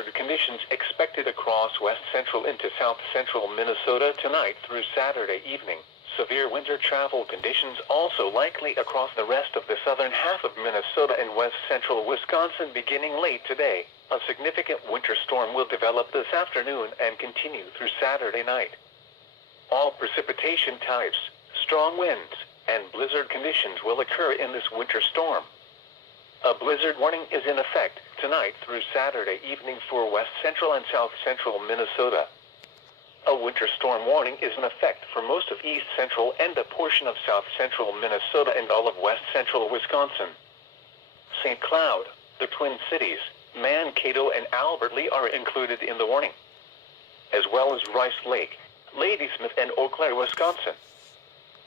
blizzard conditions expected across west central into south central Minnesota tonight through Saturday evening. Severe winter travel conditions also likely across the rest of the southern half of Minnesota and west central Wisconsin beginning late today. A significant winter storm will develop this afternoon and continue through Saturday night. All precipitation types, strong winds, and blizzard conditions will occur in this winter storm. A blizzard warning is in effect tonight through Saturday evening for west central and south central Minnesota. A winter storm warning is in effect for most of east central and a portion of south central Minnesota and all of west central Wisconsin. St. Cloud, the Twin Cities, Mankato, and Albert Lea are included in the warning, as well as Rice Lake, Ladysmith, and Eau Claire, Wisconsin.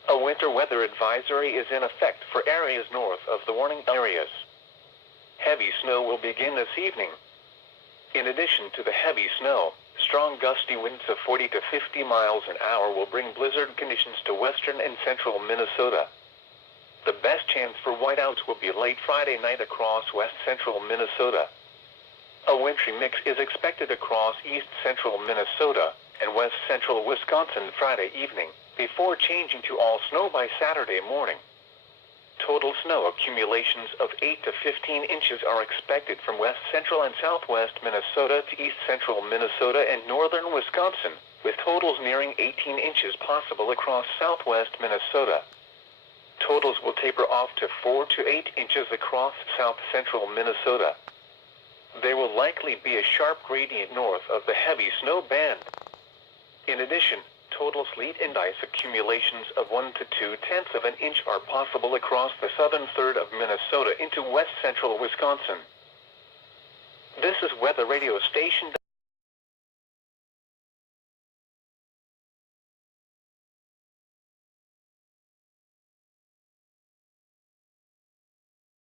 A winter weather advisory is in effect for areas north of the warning areas. Heavy snow will begin this evening. In addition to the heavy snow, strong gusty winds of 40 to 50 miles an hour will bring blizzard conditions to western and central Minnesota. The best chance for whiteouts will be late Friday night across west central Minnesota. A wintry mix is expected across east central Minnesota and west central Wisconsin Friday evening, before changing to all snow by Saturday morning. Total snow accumulations of 8 to 15 inches are expected from west central and southwest Minnesota to east central Minnesota and northern Wisconsin, with totals nearing 18 inches possible across southwest Minnesota. Totals will taper off to 4 to 8 inches across south central Minnesota. There will likely be a sharp gradient north of the heavy snow band. In addition, total sleet and ice accumulations of 1 to 2/10 of an inch are possible across the southern third of Minnesota into west central Wisconsin. This is Weather Radio Station.